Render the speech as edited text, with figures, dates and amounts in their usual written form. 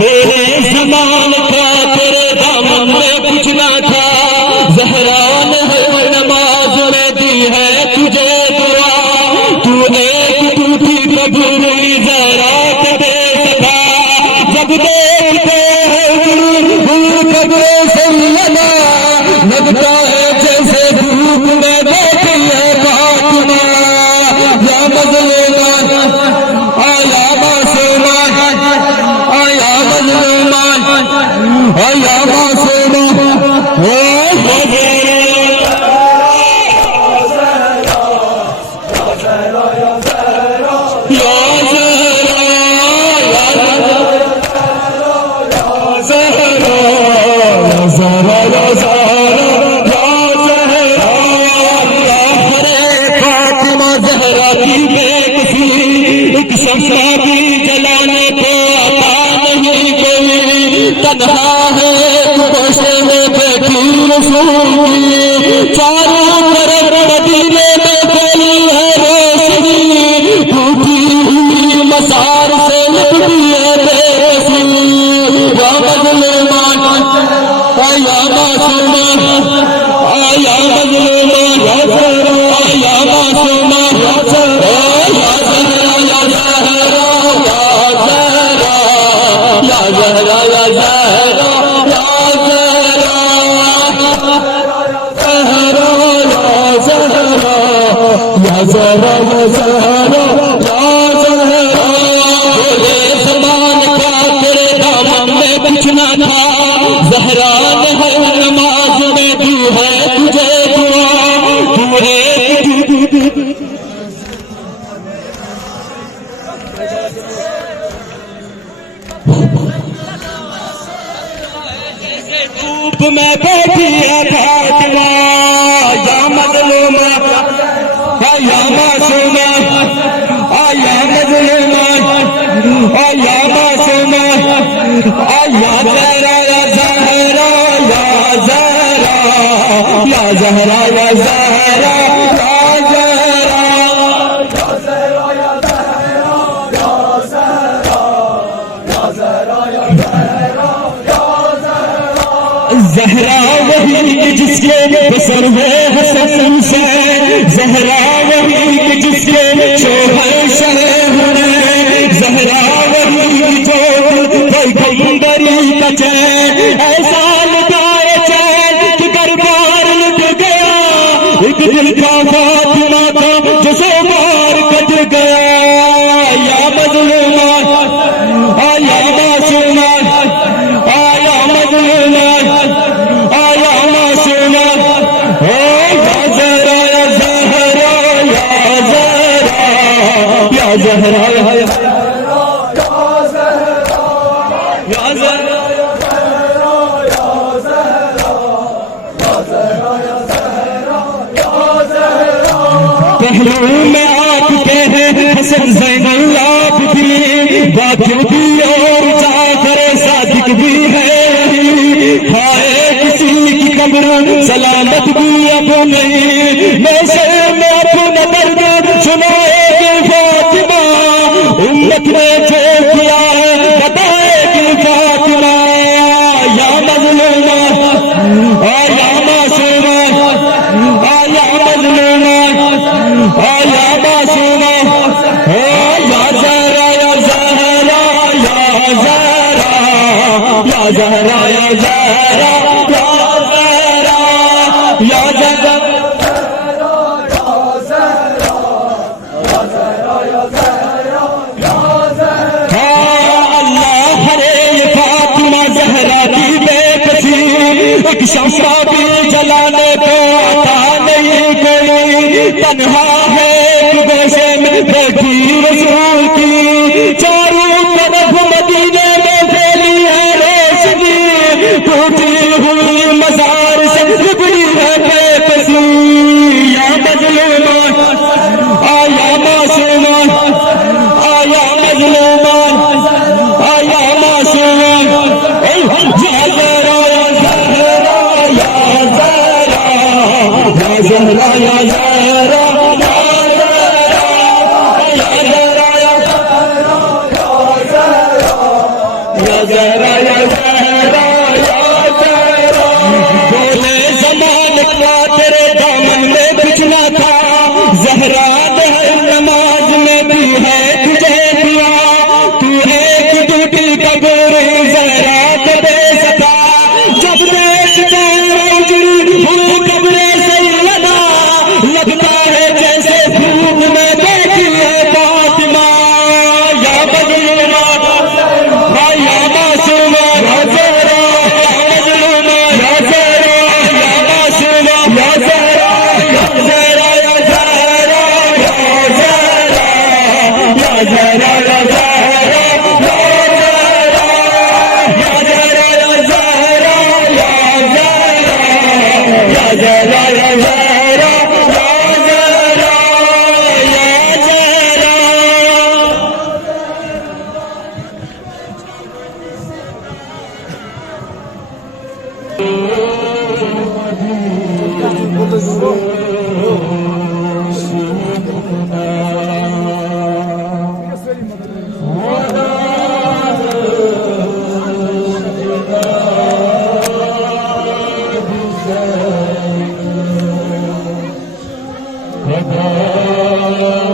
मेरे ज़मान का तेरे दामन में कुछ ना था, ज़हरा ने नमाज में दी है तुझे दुआ, तू एक टूटी कबूरी ज़हरा के दे सका, जब देखते हैं कब्र सैयदा, लगता है जैसे धूप में बैठी है फातिमा, या मज़लूमान आया मासूमान, आया मज़लूमान आया मासूमान, जलाने को आता नहीं कोई, तन्हा है गोशे में बैठी रसूल, चारों तरफ मदीने में फैली है रोशनी, टूटी हुई मसार से निकली है बेरसी, या मज़लूमान आया मासूमान, आया मज़लूमान आया मासूमान, ज़मान का तेरे दामन में कुछ ना था, ज़हरा ने हर नमाज में दी है तुझे दुआ, धूप में बैठी है फातिमा, या मज़लूमान आया मासूमान, आया मज़लूमान आया मासूमान, आया ज़हरा या ज़हरा या ज़हरा या ज़हरा या ज़हरा ज़हरा वही जिसके बसर में हसन से, ज़हरा वही जिसके शोहर शहे हुए, ज़हरा वही जो पैगंबरी का चैन, ऐसा लगाए चैन कि दरबार लुट गया, एक दिल का फातिमा था जो सो बार कट गया, या मज़लूमान आया मासूमान, आया मज़लूमान आया मासूमान, या ज़हरा या ज़हरा या ज़हरा या ज़हरा पहलू में आपके हैं हसन ज़ैनुल आबिदीन, बातिल भी और जाकर सादिक भी है, हाय किसी की कब्र सलामत भी अब नहीं, मैं से में अपना दर्द सुनाएगी फातिमा, उम्मत ने जो किया है बताएगी फातिमा, या मज़लूमान आया मासूमान, आया मज़लूमान आया मासूमान, या ज़हरा या ज़हरा या ज़हरा या ज़हरा या ज़हरा या ज़हरा एक शम्मा भी जलाने को आता नहीं कोई, तन्हा है गोशे में बैठी रसूल की, चारों तरफ मदीने में फैली है रोशनी, टूटी हुई मज़ार से निकली है बेकसी, या मज़लूमान आया मासूमान, आया मज़लूमान आया मासूमान, या ज़हरा ज़हरा या ज़हरा बोले ज़माने का तेरे दामन में कुछ ना था ज़हरा हर नमाज में भी है तुझे दुआ तू एक टूटी कब्र ज़हरा को दे सका जब देखते हुई कब्र सैयदा लगता है जैसे धूप में देखी है फातिमा या बदलुमा या मासूमा या ज़हरा या मज़लूमा या ज़हरा या मासूमा या ज़हरा या ज़हरा या ज़हरा या ज़हरा या ज़हरा या ज़हरा या ज़हरा या ज़हरा या ज़हरा या ज़हरा या ज़हरा ya